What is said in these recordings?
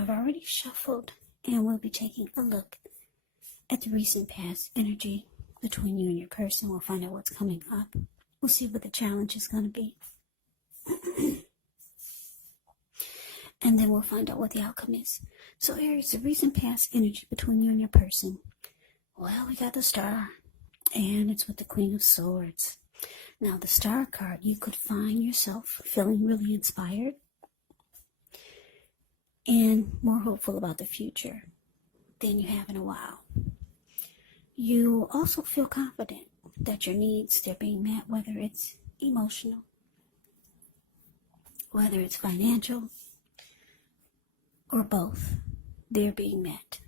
I've already shuffled, and we'll be taking a look at the recent past energy between you and your person. We'll find out what's coming up. We'll see what the challenge is going to be. And then we'll find out what the outcome is. So Aries, the recent past energy between you and your person. Well, we got the Star, and it's with the Queen of Swords. Now, the Star card, you could find yourself feeling really inspired and more hopeful about the future than you have in a while. You also feel confident that your needs, they're being met, whether it's emotional, whether it's financial, or both, they're being met.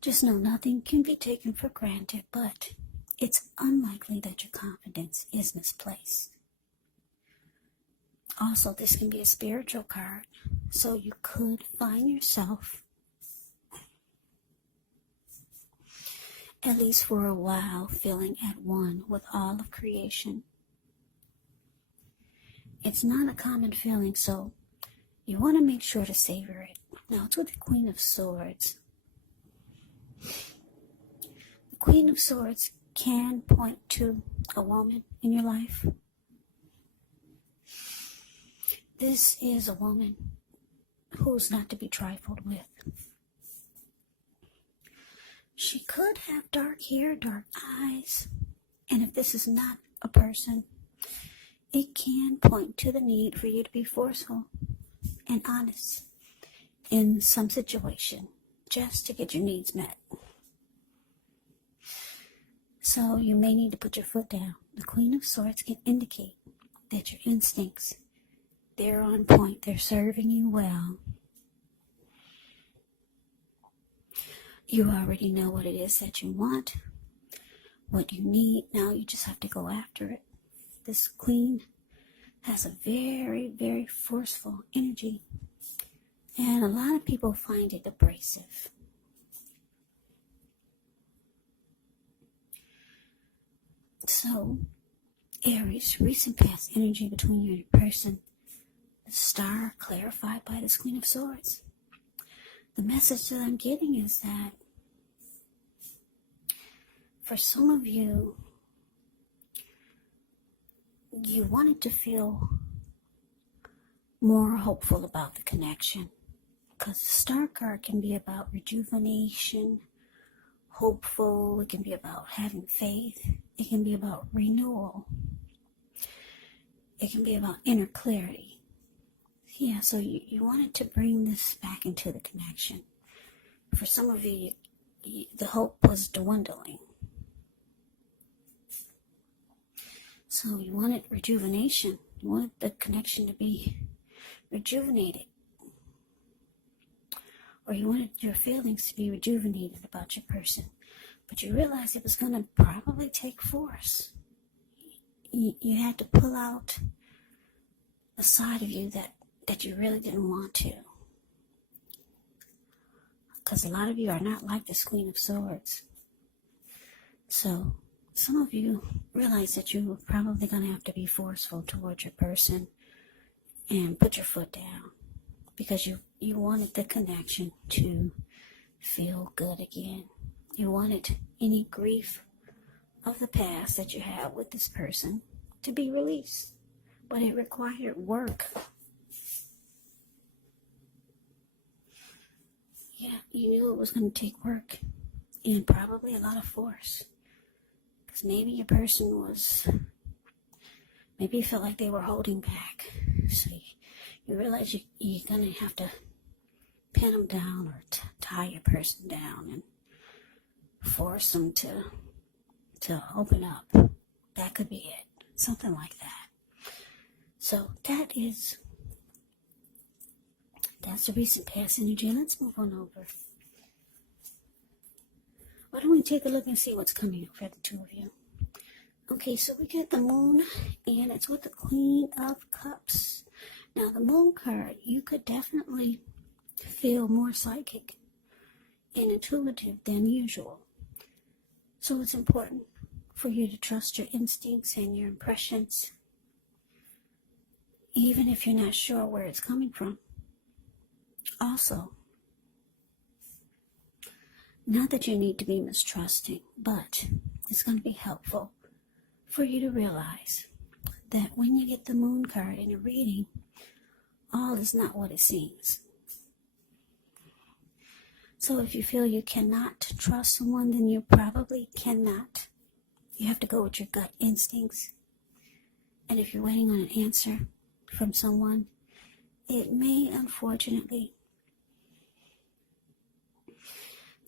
Just know nothing can be taken for granted, but it's unlikely that your confidence is misplaced. Also, this can be a spiritual card, so you could find yourself, at least for a while, feeling at one with all of creation. It's not a common feeling, so you want to make sure to savor it. Now, it's with the Queen of Swords. The Queen of Swords can point to a woman in your life. This is a woman who's not to be trifled with. She could have dark hair, dark eyes, and if this is not a person, it can point to the need for you to be forceful and honest in some situation just to get your needs met. So you may need to put your foot down. The Queen of Swords can indicate that your instincts, they're on point, they're serving you well. You already know what it is that you want, what you need. Now you just have to go after it. This Queen has a very, very forceful energy, and a lot of people find it abrasive. So, Aries, recent past energy between you and your person. The Star clarified by this Queen of Swords. The message that I'm getting is that for some of you, you wanted to feel more hopeful about the connection, because the Star card can be about rejuvenation, hopeful. It can be about having faith. It can be about renewal. It can be about inner clarity. Yeah, so you wanted to bring this back into the connection. For some of you, the hope was dwindling. So you wanted rejuvenation. You wanted the connection to be rejuvenated. Or you wanted your feelings to be rejuvenated about your person. But you realized it was going to probably take force. You had to pull out a side of you that you really didn't want to. Because a lot of you are not like this Queen of Swords. So some of you realize that you're probably going to have to be forceful towards your person and put your foot down, because you wanted the connection to feel good again. You wanted any grief of the past that you had with this person to be released, but it required work. Yeah, you knew it was going to take work and probably a lot of force. Because maybe your person was, maybe you felt like they were holding back. So you realize you're going to have to pin them down or tie your person down and force them to open up. That could be it. Something like that. So that's the recent past energy. Let's move on over. Why don't we take a look and see what's coming up for the two of you? Okay, so we got the Moon, and it's with the Queen of Cups. Now, the Moon card, you could definitely feel more psychic and intuitive than usual. So it's important for you to trust your instincts and your impressions, even if you're not sure where it's coming from. Also, not that you need to be mistrusting, but it's going to be helpful for you to realize that when you get the moon card in a reading, all is not what it seems. So if you feel you cannot trust someone, then you probably cannot. You have to go with your gut instincts. And if you're waiting on an answer from someone, it may unfortunately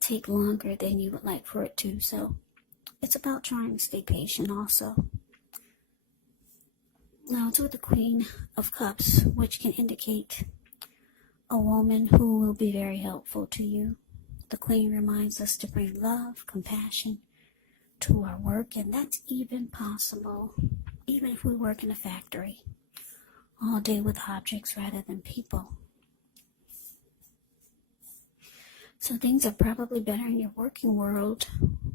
take longer than you would like for it to. So it's about trying to stay patient also. Now it's with the Queen of Cups, which can indicate a woman who will be very helpful to you. The Queen reminds us to bring love, compassion to our work, and that's even possible, even if we work in a factory all day with objects rather than people. So things are probably better in your working world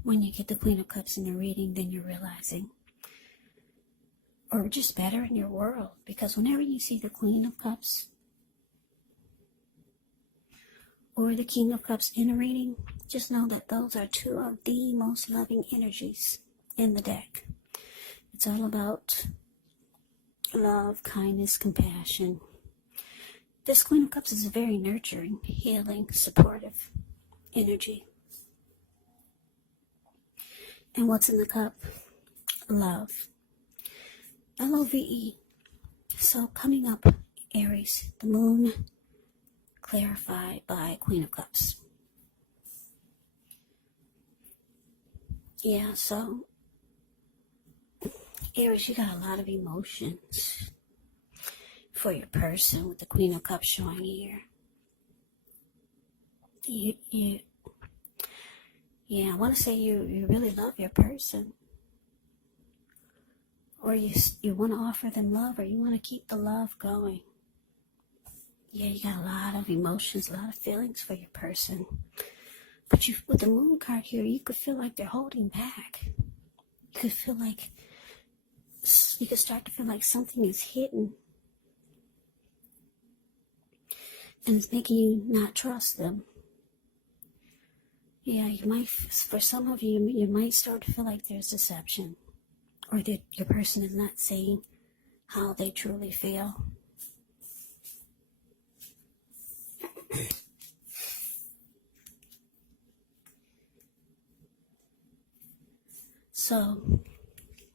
when you get the Queen of Cups in the reading than you're realizing. Or just better in your world, because whenever you see the Queen of Cups or the King of Cups in a reading, just know that those are two of the most loving energies in the deck. It's all about love, kindness, compassion. This Queen of Cups is a very nurturing, healing, supportive energy. And what's in the cup? Love. Love. So coming up, Aries, the moon clarified by Queen of Cups. Yeah, so Aries, you got a lot of emotions for your person with the Queen of Cups showing here. I want to say you really love your person. Or you want to offer them love, or you want to keep the love going. Yeah, you got a lot of emotions, a lot of feelings for your person. But with the moon card here, you could feel like they're holding back. You could start to feel like something is hidden. And it's making you not trust them. Yeah, for some of you, you might start to feel like there's deception. Or that your person is not saying how they truly feel. So,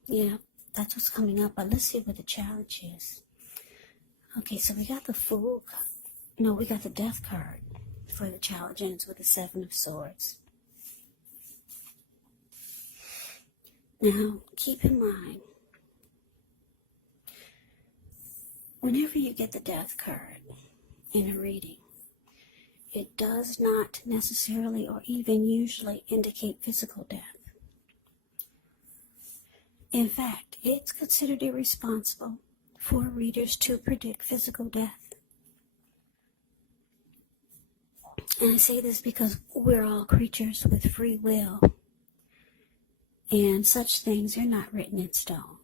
yeah, that's what's coming up. But let's see what the challenge is. Okay, so we got the Fool. No, we got the Death card for the challenge, and it's with the Seven of Swords. Now, keep in mind, whenever you get the Death card in a reading, it does not necessarily or even usually indicate physical death. In fact, it's considered irresponsible for readers to predict physical death. And I say this because we're all creatures with free will, and such things are not written in stone.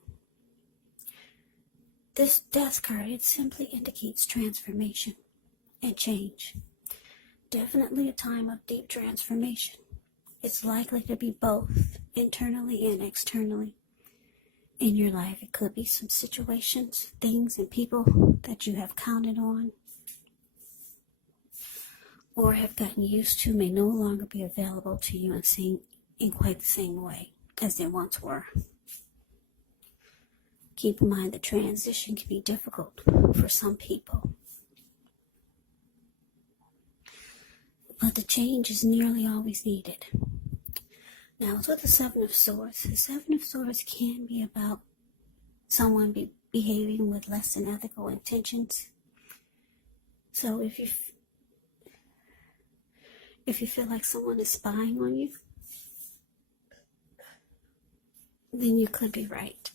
This Death card, it simply indicates transformation and change. Definitely a time of deep transformation. It's likely to be both internally and externally in your life. It could be some situations, things, and people that you have counted on or have gotten used to may no longer be available to you and seen in quite the same way as they once were. Keep in mind the transition can be difficult for some people. But the change is nearly always needed. Now, it's with the Seven of Swords. The Seven of Swords can be about someone behaving with less than ethical intentions. So if you feel like someone is spying on you, then you could be right.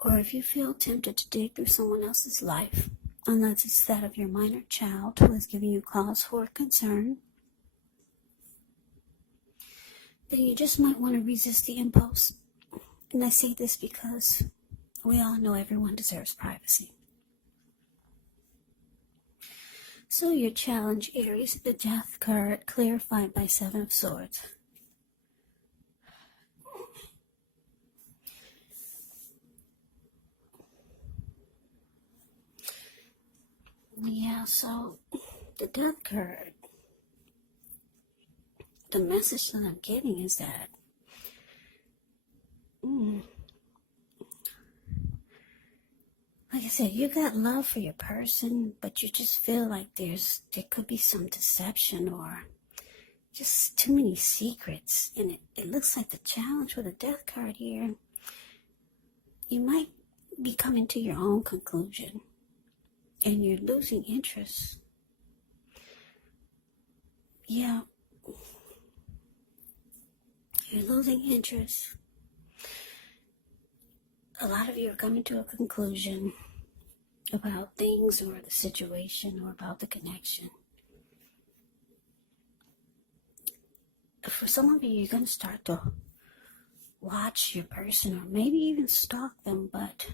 Or if you feel tempted to dig through someone else's life, unless it's that of your minor child who is giving you cause for concern, then you just might want to resist the impulse. And I say this because we all know everyone deserves privacy. So your challenge, Aries, the Death card, clarified by Seven of Swords. Yeah, so the Death card, the message that I'm getting is that like I said, you got love for your person, but you just feel like there could be some deception or just too many secrets. And it looks like the challenge with the Death card here, you might be coming to your own conclusion and you're losing interest. Yeah, you're losing interest. A lot of you are coming to a conclusion about things or the situation or about the connection. For some of you, you're going to start to watch your person or maybe even stalk them, but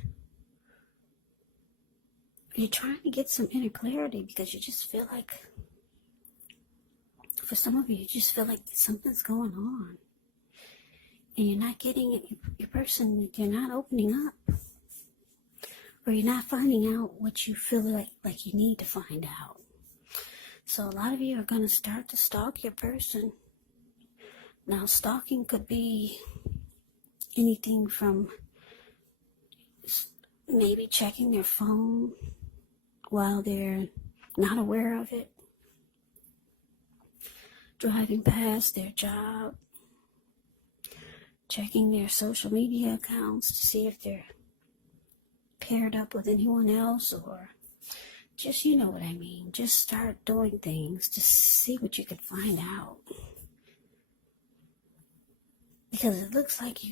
you're trying to get some inner clarity because you just feel like, for some of you, you just feel like something's going on. And you're not getting it, your person, you're not opening up. Or you're not finding out what you feel like you need to find out. So a lot of you are going to start to stalk your person. Now, stalking could be anything from maybe checking their phone while they're not aware of it, driving past their job, checking their social media accounts to see if they're paired up with anyone else, or just, you know what I mean, just start doing things to see what you can find out. Because it looks like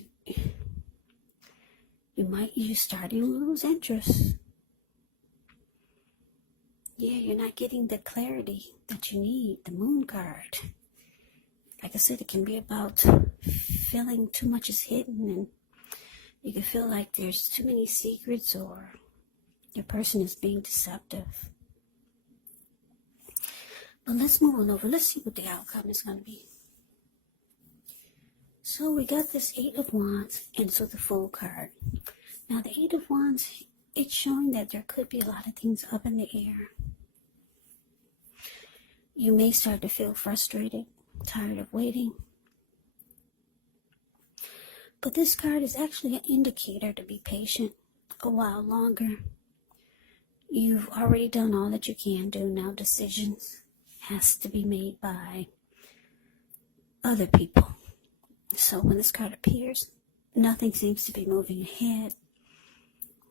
you're starting to lose interest. Yeah, you're not getting the clarity that you need. The Moon card, like I said, it can be about feeling too much is hidden, and you can feel like there's too many secrets or your person is being deceptive. But let's move on over. Let's see what the outcome is going to be. So we got this Eight of Wands and so the Fool card. Now the Eight of Wands, it's showing that there could be a lot of things up in the air. You may start to feel frustrated, tired of waiting. But this card is actually an indicator to be patient a while longer. You've already done all that you can do. Now decisions has to be made by other people. So when this card appears, nothing seems to be moving ahead.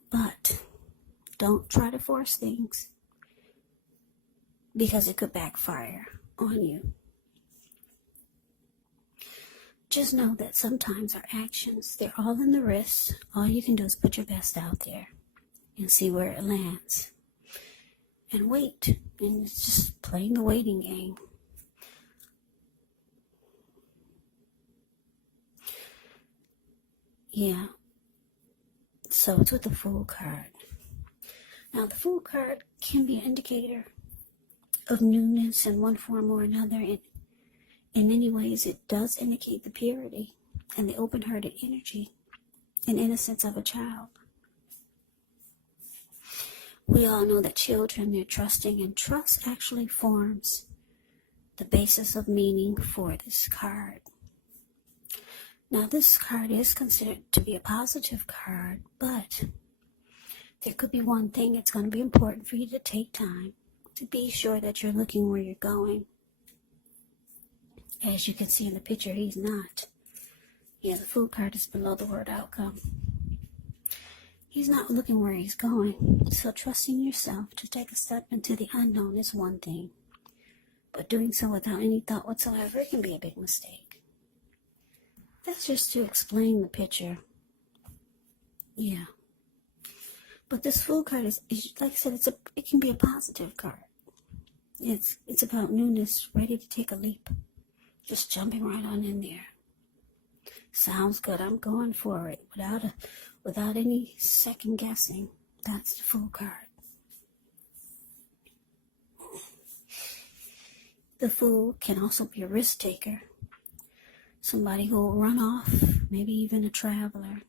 But don't try to force things because it could backfire on you. Just know that sometimes our actions, they're all in the wrist. All you can do is put your best out there and see where it lands. And wait. And it's just playing the waiting game. Yeah. So it's with the Fool card. Now the Fool card can be an indicator of newness in one form or another. And in many ways, it does indicate the purity and the open-hearted energy and innocence of a child. We all know that children, they're trusting, and trust actually forms the basis of meaning for this card. Now, this card is considered to be a positive card, but there could be one thing. It's going to be important for you to take time to be sure that you're looking where you're going. As you can see in the picture, he's not. Yeah, the Fool card is below the word outcome. He's not looking where he's going. So trusting yourself to take a step into the unknown is one thing. But doing so without any thought whatsoever can be a big mistake. That's just to explain the picture. Yeah. But this Fool card is like I said, it can be a positive card. It's about newness, ready to take a leap. Just jumping right on in there. Sounds good. I'm going for it without any second guessing. That's the Fool card. The Fool can also be a risk taker. Somebody who will run off, maybe even a traveler.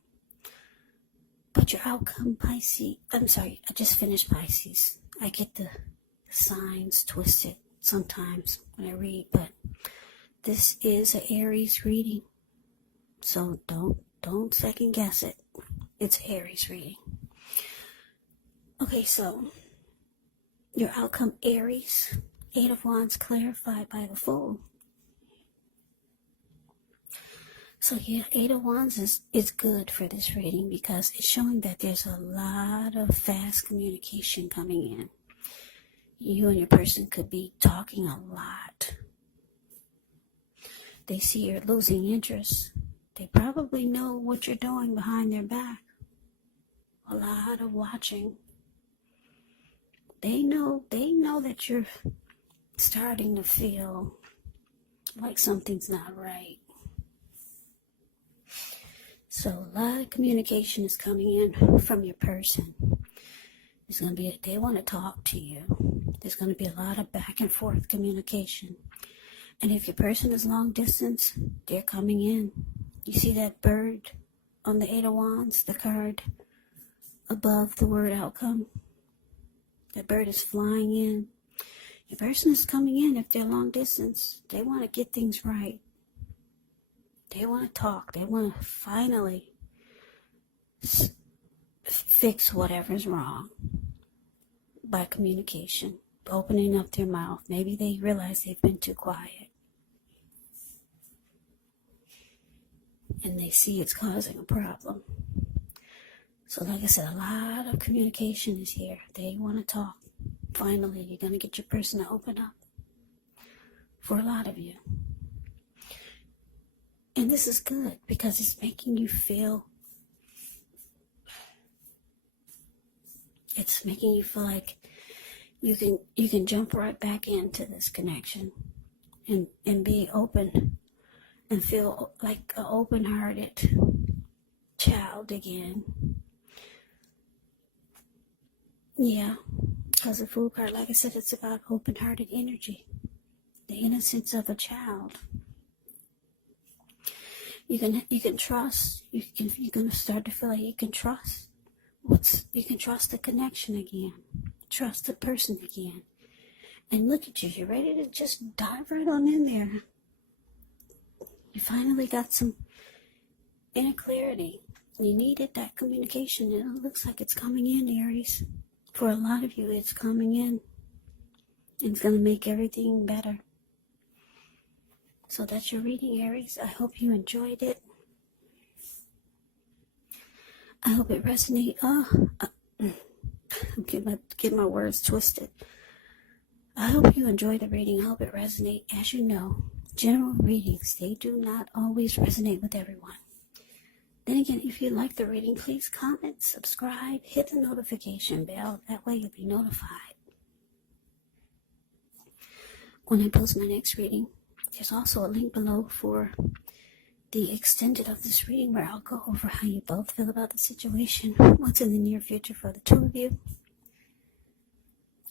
But your outcome, Pisces, I'm sorry, I just finished Pisces. I get the signs twisted sometimes when I read, but this is an Aries reading. So don't second guess it. It's Aries reading. Okay, so your outcome, Aries, 8 of Wands clarified by the Fool. So yeah, 8 of Wands is good for this reading because it's showing that there's a lot of fast communication coming in. You and your person could be talking a lot. They see you're losing interest. They probably know what you're doing behind their back. A lot of watching. They know that you're starting to feel like something's not right. So a lot of communication is coming in from your person. There's going to be, they want to talk to you. There's going to be a lot of back and forth communication. And if your person is long distance, they're coming in. You see that bird on the 8 of Wands, the card above the word outcome? That bird is flying in. Your person is coming in if they're long distance. They want to get things right. They want to talk. They want to finally fix whatever's wrong by communication, opening up their mouth. Maybe they realize they've been too quiet. And they see it's causing a problem. So like I said, a lot of communication is here. They want to talk. Finally, you're going to get your person to open up. For a lot of you. And this is good because it's making you feel, like you can jump right back into this connection and be open and feel like an open-hearted child again. Yeah, because the Fool card, like I said, it's about open-hearted energy, the innocence of a child. You can trust. You're gonna start to feel like you can trust. You can trust the connection again, trust the person again, and look at you. You're ready to just dive right on in there. You finally got some inner clarity. You needed that communication, and it looks like it's coming in, Aries. For a lot of you, it's coming in. And it's going to make everything better. So that's your reading, Aries. I hope you enjoyed it. I hope it resonated. I'm getting my words twisted. I hope you enjoyed the reading. I hope it resonated. As you know, general readings, they do not always resonate with everyone. Then again, if you like the reading, please comment, subscribe, hit the notification bell. That way you'll be notified when I post my next reading. There's also a link below for the extended of this reading where I'll go over how you both feel about the situation, what's in the near future for the two of you,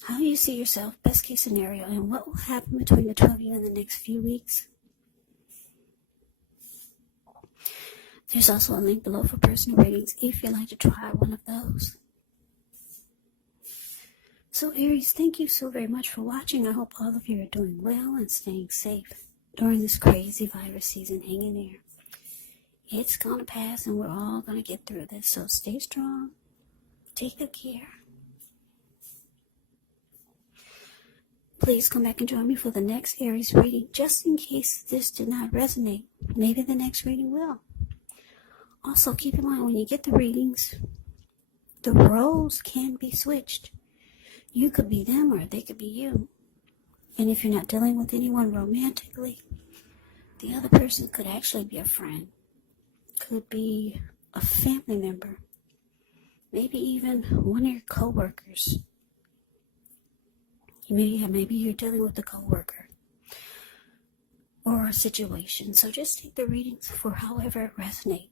how you see yourself, best case scenario, and what will happen between the two of you in the next few weeks. There's also a link below for personal readings if you'd like to try one of those. So Aries, thank you so very much for watching. I hope all of you are doing well and staying safe during this crazy virus season. Hang in there. It's going to pass and we're all going to get through this. So stay strong. Take good care. Please come back and join me for the next Aries reading. Just in case this did not resonate, maybe the next reading will. Also, keep in mind when you get the readings, the roles can be switched. You could be them or they could be you. And if you're not dealing with anyone romantically, the other person could actually be a friend. Could be a family member. Maybe even one of your co-workers. Maybe you're dealing with a co-worker or a situation. So just take the readings for however it resonates.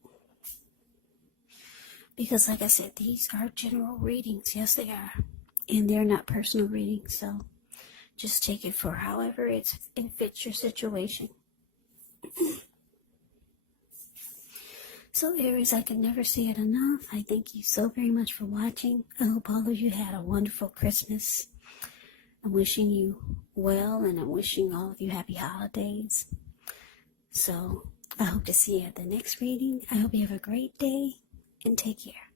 Because like I said, these are general readings. Yes, they are. And they're not personal readings. So Just take it for however it fits your situation. So Aries, I can never say it enough. I thank you so very much for watching. I hope all of you had a wonderful Christmas. I'm wishing you well, and I'm wishing all of you happy holidays. So I hope to see you at the next reading. I hope you have a great day, and take care.